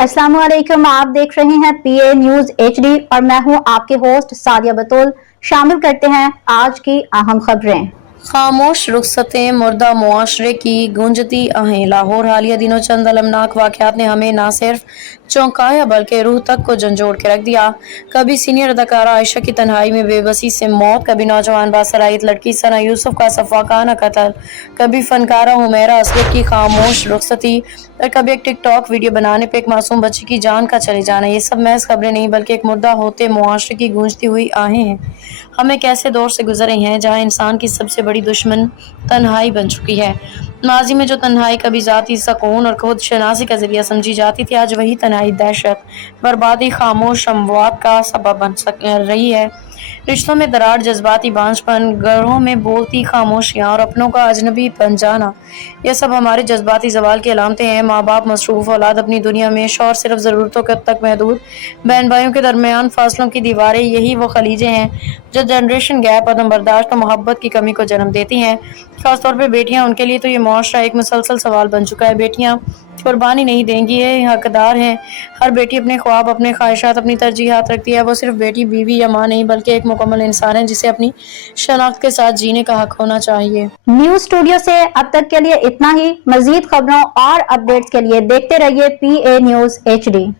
अस्सलाम वालेकुम। आप देख रहे हैं पीए न्यूज एचडी और मैं हूं आपके होस्ट सादिया बतूल। शामिल करते हैं आज की अहम खबरें। खामोश रुखसतें मुर्दा मुआशरे की गूंजती आहें। लाहौर हालिया दिनों चंद अलमनाक वाक़यात ने हमें ना सिर्फ चौंकाया बल्कि रूह तक को झंझोड़ के रख दिया। कभी सीनियर अदाकारा आयशा की तन्हाई में बेबसी से मौत, कभी नौजवान बासलाहियत लड़की सना यूसुफ का सफाकाना कत्ल, कभी फनकारा हुमैरा असलम की खामोश रुखसती और कभी एक टिकटॉक वीडियो बनाने पर एक मासूम बच्ची की जान का चले जाना। ये सब महज खबरें नहीं बल्कि एक मुर्दा होते मुआशरे की गूंजती हुई आहें हैं। हम एक ऐसे दौर से गुजरे हैं जहाँ इंसान की सबसे बड़ी दुश्मन तन्हाई बन चुकी है। माजी में जो तन्हाई कभी ज़ाती सकून और खुद शनासी का जरिया समझी जाती थी, आज वही तन्हाई दहशत, बर्बादी, खामोश अमवात का सबब बन रही है। रिश्तों में दरार, जज्बाती बांझपन, घरों में बोलती खामोशियाँ और अपनों का अजनबी बन जाना, यह सब हमारे जज्बाती ज़वाल की अलामतें हैं। माँ बाप मसरूफ़, औलाद अपनी दुनिया में, शौहर सिर्फ ज़रूरतों तक महदूद, बहन भाइयों के दरमियान फासलों की दीवारें, यही वो खलीजें हैं जो जनरेशन गैप, अदम बर्दाश्त और मोहब्बत की कमी को जन्म देती हैं। खासतौर पर बेटियां, उनके लिए तो ये मुआशरा एक मुसलसल सवाल बन चुका है। बेटियां कुर्बानी नहीं देंगी, ये हकदार हैं। हर बेटी अपने ख्वाब, अपने ख्वाहिशात, अपनी तरजीहात रखती है। वो सिर्फ बेटी, बीवी या माँ नहीं बल्कि एक मुकम्मल इंसान है जिसे अपनी शनाख्त के साथ जीने का हक होना चाहिए। न्यूज स्टूडियो से अब तक के लिए इतना ही। मजीद खबरों और अपडेट्स के लिए देखते रहिए पीए न्यूज एचडी।